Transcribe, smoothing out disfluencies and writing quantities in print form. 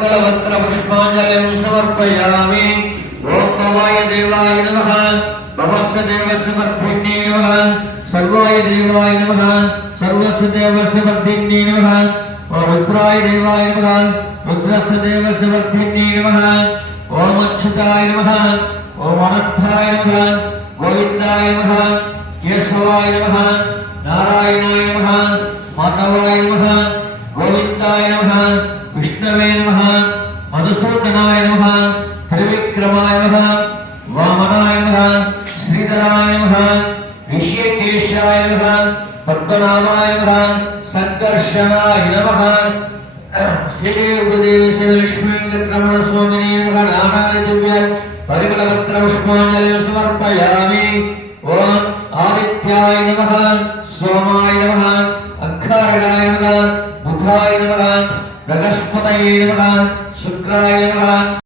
पुष्पाञ्जलिं समर्पयामि। ओम भवाय देवाय नमः। भवस्य देवस्य वर्धिन्ये नमः। सर्वाय देवाय नमः। सर्वस्य देवस्य वर्धिन्ये नमः। ओम रुद्राय देवाय नमः। रुद्रस्य देवस्य वर्धिन्ये नमः। ओम अच्युताय नमः। ओम अनंताय नमः। गोविंदाय नमः। केशवाय नमः। नारायणाय नमः। माधवाय नमः। गोविंदाय नमः। विष्णवे नमः। मधुसूदनाय नमः। त्रिविक्रमाय नमः। वामनाय नमः। श्रीधराय नमः। ऋषिकेशाय नमः। पद्मनाभाय नमः। संकर्षणाय नमः। श्रीदेवी श्रीलक्ष्मी वेंकटरमण स्वामिने नमः। नानाविध दिव्य परिमलपत्र पुष्पाञ्जलिं समर्पयामि। ओम आदित्याय नमः। सोमाय नमः। अंगारकाय नमः। बुधाय नमः। बृहस्पतये नमः। शुक्राय नमः।